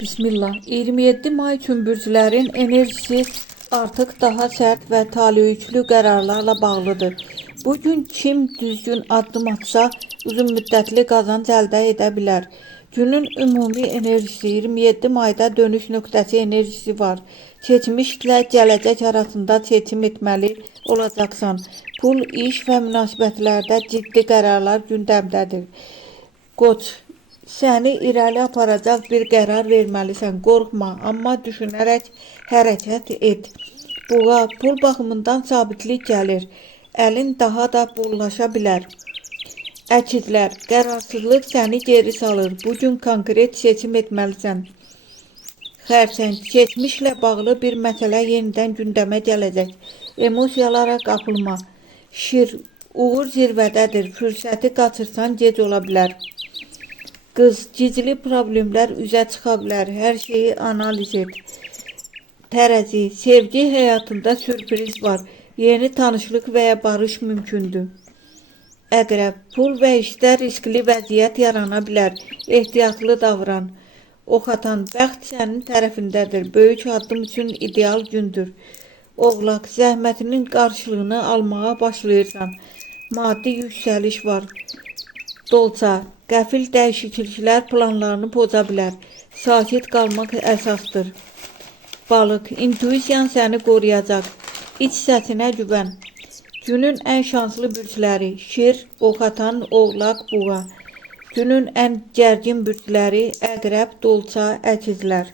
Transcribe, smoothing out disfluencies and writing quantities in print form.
Bismillah. 27 may üçün bürclərin enerjisi artıq daha sərt və taleyüklü qərarlarla bağlıdır. Bugün kim düzgün addım atsa uzun müddətli qazanc əldə edə bilər. Günün ümumi enerjisi 27 mayda dönüş nöqtəsi enerjisi var. Keçmişlə gələcək arasında seçim etməli olacaqsan. Pul, iş və münasibətlərdə ciddi qərarlar gündəmdədir. Qoç, səni irəli aparacaq bir qərar verməlisən. Qorxma, amma düşünərək hərəkət et. Buğa, pul baxımından sabitlik gəlir. Əlin daha da bollaşa bilər. Əkizlər, qərarsızlıq səni geri salır. Bugün konkret seçim etməlisən. Xərçəng, keçmişlə bağlı bir məsələ yenidən gündəmə gələcək. Emosiyalara qapılma. Şir, uğur zirvədədir. Fürsəti qaçırsan gec ola bilər. Qız, gizli problemlər üzə çıxa bilər. Hər şeyi analiz et. Tərəzi, sevgi həyatında sürpriz var. Yeni tanışlıq və ya barış mümkündür. Əqrəb, pul və işdə riskli vəziyyət yarana bilər. Ehtiyatlı davran. Ox atan, bəxt sənin tərəfindədir. Böyük addım üçün ideal gündür. Oğlaq, zəhmətinin qarşılığını almağa başlayırsan. Maddi yüksəliş var. Dolça, qəfil dəyişikliklər planlarını poza bilər. Sakit qalmaq əsasdır. Balıq, intuisiyan səni qoruyacaq. İç səsinə güvən. Günün ən şanslı bürcləri: Şir, Ox atan, Oğlaq, Buğa. Günün ən gərgin bürcləri: Əqrəb, Dolça, Əkizlər.